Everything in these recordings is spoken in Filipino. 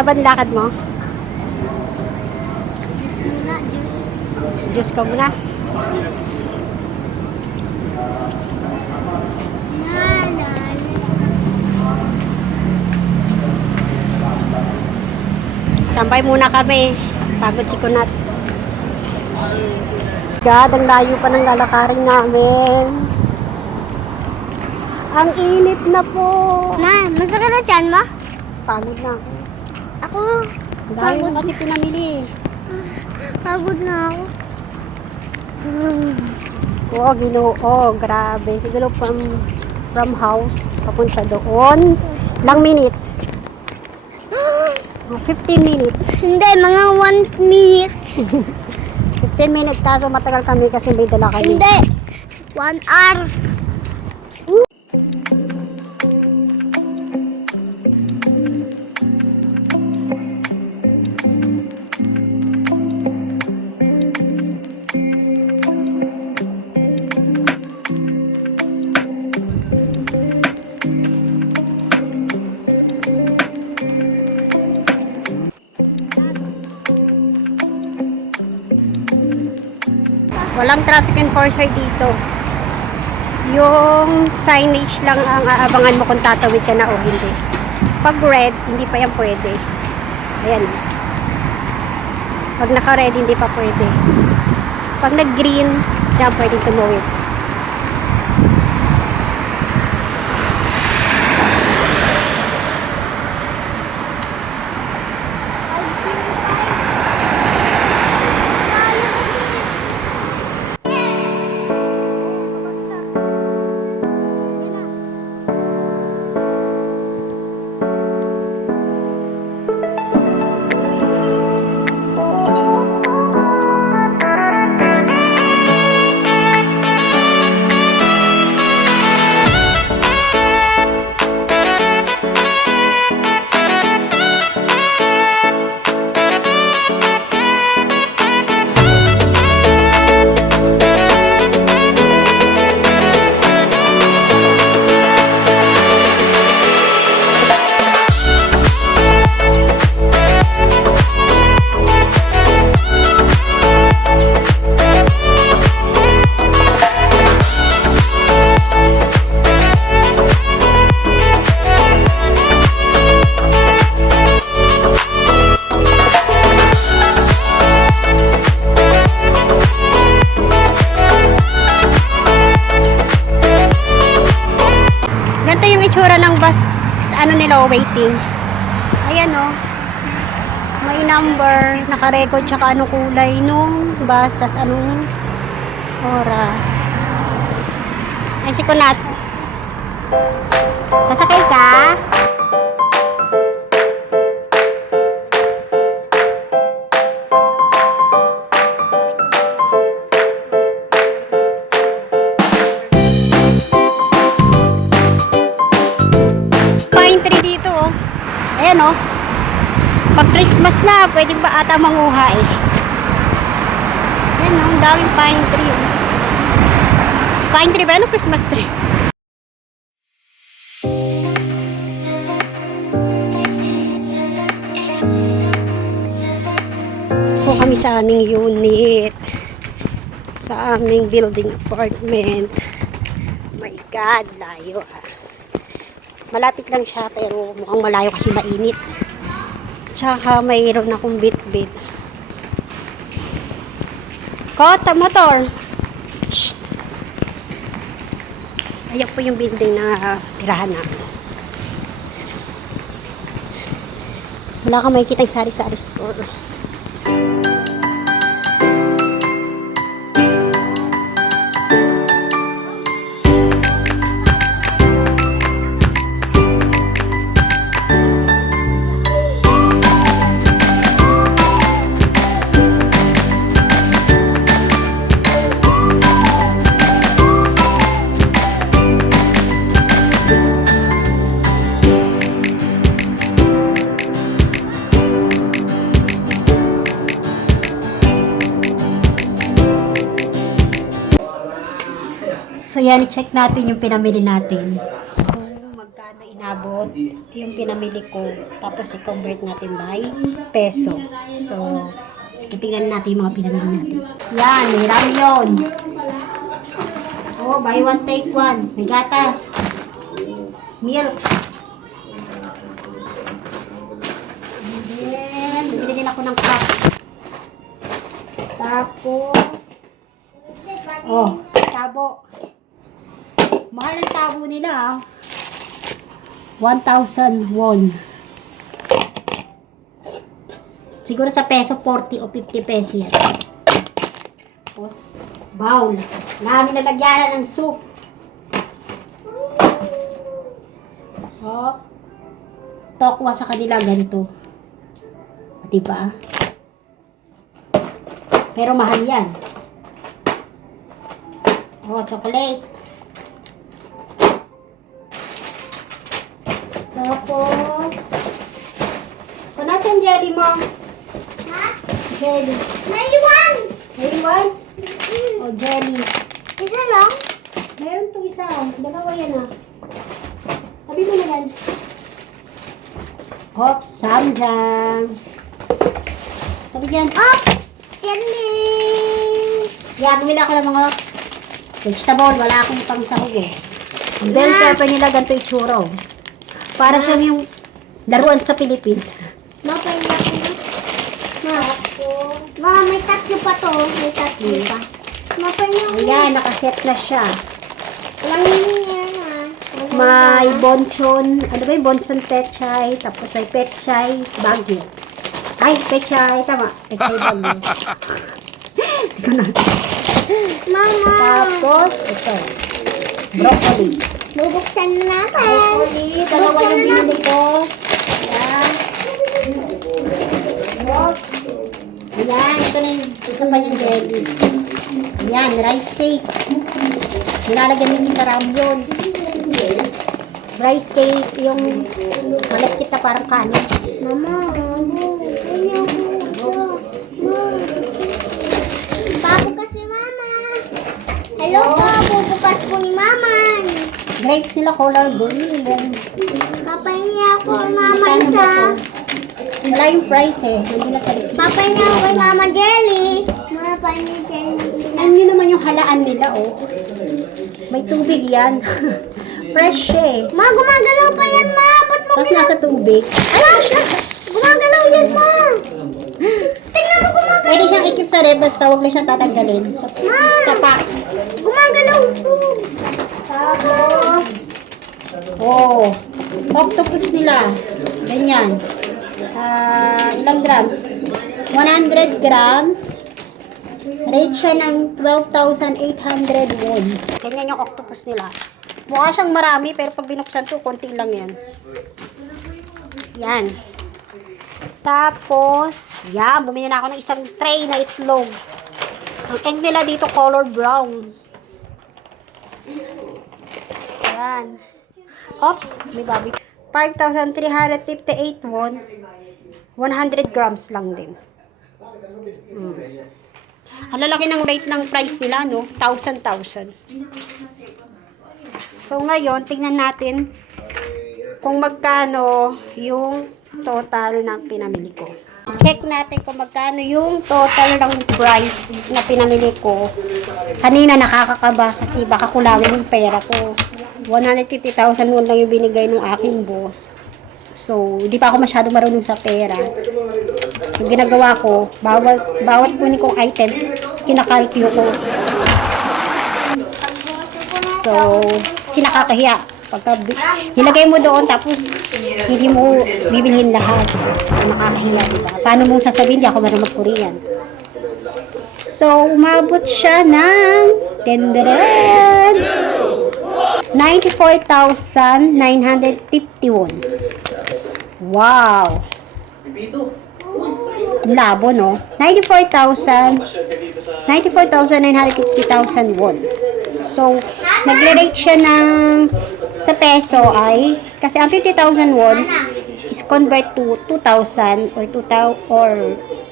Mahaba ang lakad mo? Muna, juice. Diyos ka muna. Nanan. Sampay muna kami. Pagod si Kunat. God, ang layo pa ng lalakarin namin. Ang init na po. Na, masakit na tiyan mo? Pagod na ako. Ako, Dahil mo pagod, kasi pinamili. pagod na ako. Oo, Ginoo. Grabe. Siguro from house papunta doon. Ilang minutes? 15 minutes. Hindi, mga 1 minutes. 15 minutes kaso matagal kami kasi may dala kami. Hindi, 1 hour. Walang traffic enforcer dito. Yung signage lang ang aabangan mo kung tatawid ka na o hindi. Pag red, hindi pa yan pwede. Ayan. Pag naka-red, hindi pa pwede. Pag nag-green, yan pwedeng tumawid. Itsura ng bus, ano nila, waiting. Ayan o. May number, naka-record, tsaka anong kulay nung bus, tas anong oras. Ay, si Kunat. Sasakay ka? Ayan o. Pag Christmas na, pwede ba ata manguha eh. Ayan o, ang daming pine tree. Pine tree ba? Ano Christmas tree? Po kami sa aming unit. Sa aming building apartment. My God, layo ah. Malapit lang siya pero mukhang malayo kasi mainit. Tsaka mayroon akong bit-bit. Kota, motor! Shhh! Ayan po yung building na tirahan namin. Wala kang makikita yung sari-sari store. So yan, i-check natin yung pinamili natin. Kung magkano Nabot yung pinamili ko. Tapos i-convert natin by peso. So, sige, tingnan natin yung mga pinamili natin. Yan, may ramyon. Oh, buy one, take one. May gatas. Milk. And then, bibili din ako ng cup. Tapos, oh, tabo. Mahal ang tabo nila, ah. 1,000 won. Siguro sa peso 40 o 50 peso yan. Tapos, bowl. Namin nalagyanan ng soup. Oh. Tokwa sa kanila ganito. Diba? Pero mahal yan. Oh, chocolate. Tapos, kung natin jelly mo. Ha? Jelly. Naiwan! Naiwan? O, jelly. Isa lang? Meron itong isa. Dalawa yan, ah. Sabi mo na yan. Hop, samjang. Sabi dyan. Oops! Jelly! Yeah, bumili ako ng mga vegetable. Wala akong pang sahog eh. Ang bell pepper nila ganito yung churro. Para siyang yung laruan sa Philippines. Mapay na ako na. Ma, may tatlo pa to. May tatlo pa. Mapay na ako. Ayan, nakaset na siya. Walang yan ha. May bonchon. Ano ba yung bonchon pechay? Tapos may pechay bagyo. Ay, pechay. Tama. Pechay bagyo. Mama! Tapos, ito. Broccoli. Bubuksan na natin. Broccoli. Dalawa yung binili ko. Ayan. Oops. Ayan. Ito na yung isa pa yung jelly. Ayan. Rice cake. Nilalagyan din sa ramyon. Rice cake. Yung malakit na parang kanin. Mama, Oops. Pabukas si Mama. Hello po, bubukas po ni Mama. Grapes sila color green. Papahingi ako kay Mama Magkano isa. ba to? Wala yung price eh. Hindi na sa receipt. Papahingi ako kay Mama Jelly. Mama, pahingi Jelly. Alam nyo naman yung halaan nila, oh. May tubig yan. Fresh eh. Ma, gumagalaw pa yan, Ma. Ba't mo Tapos nasa tubig. Ay, siya. Gumagalaw yan, Ma. Tingnan mo, gumagalaw. Pwede siyang ikip sa ref, basta huwag lang siyang tatanggalin. Sa pack. Gumagalaw po. Tapos, oh, octopus nila. Ganyan. Ilang grams? 100 grams. Rate siya ng 12,800 won. Ganyan yung octopus nila. Mukha siyang marami, pero pag binuksan to, konti lang yan. Yan. Tapos, yan, bumili na ako ng isang tray na itlog. Ang egg nila dito, color brown. Yan. Oops, may babi. 5,358 won. 100 grams lang din. Ang lalaki ng rate ng price nila, no? 1,000. So, ngayon, tingnan natin kung magkano yung total na pinamili ko. Check natin kung magkano yung total ng price na pinamili ko. Kanina nakakakaba kasi baka kulangin yung pera ko. 150,000 won lang yung binigay ng aking boss. So, hindi pa ako masyado marunong sa pera. So, ginagawa ko, bawat kunin kong item, kinakalkyo ko. So, kasi nakakahiya. Pagka nilagay mo doon, tapos hindi mo bibilhin lahat. So, nakakahiya, diba? Paano mong sasabihin, di ako marunong mag-Korean. So, umabot siya ng 94,951. Wow! Labo, no? 94,950,000 won. So, nagre-rate siya ng sa peso ay, kasi ang 50,000 won is convert to 2,000 or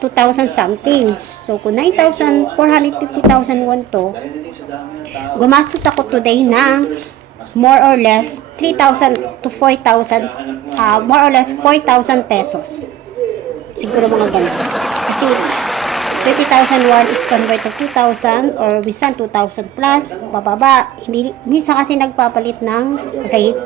2,000 something. So, kung 9,450,000 won to, gumastos ako today ng more or less 3,000 to 4,000, more or less 4,000 pesos. Siguro mga ganun. Kasi 30,001 is convert to 2,000 or minsan 2,000 plus, bababa. Hindi, minsan kasi nagpapalit ng rate.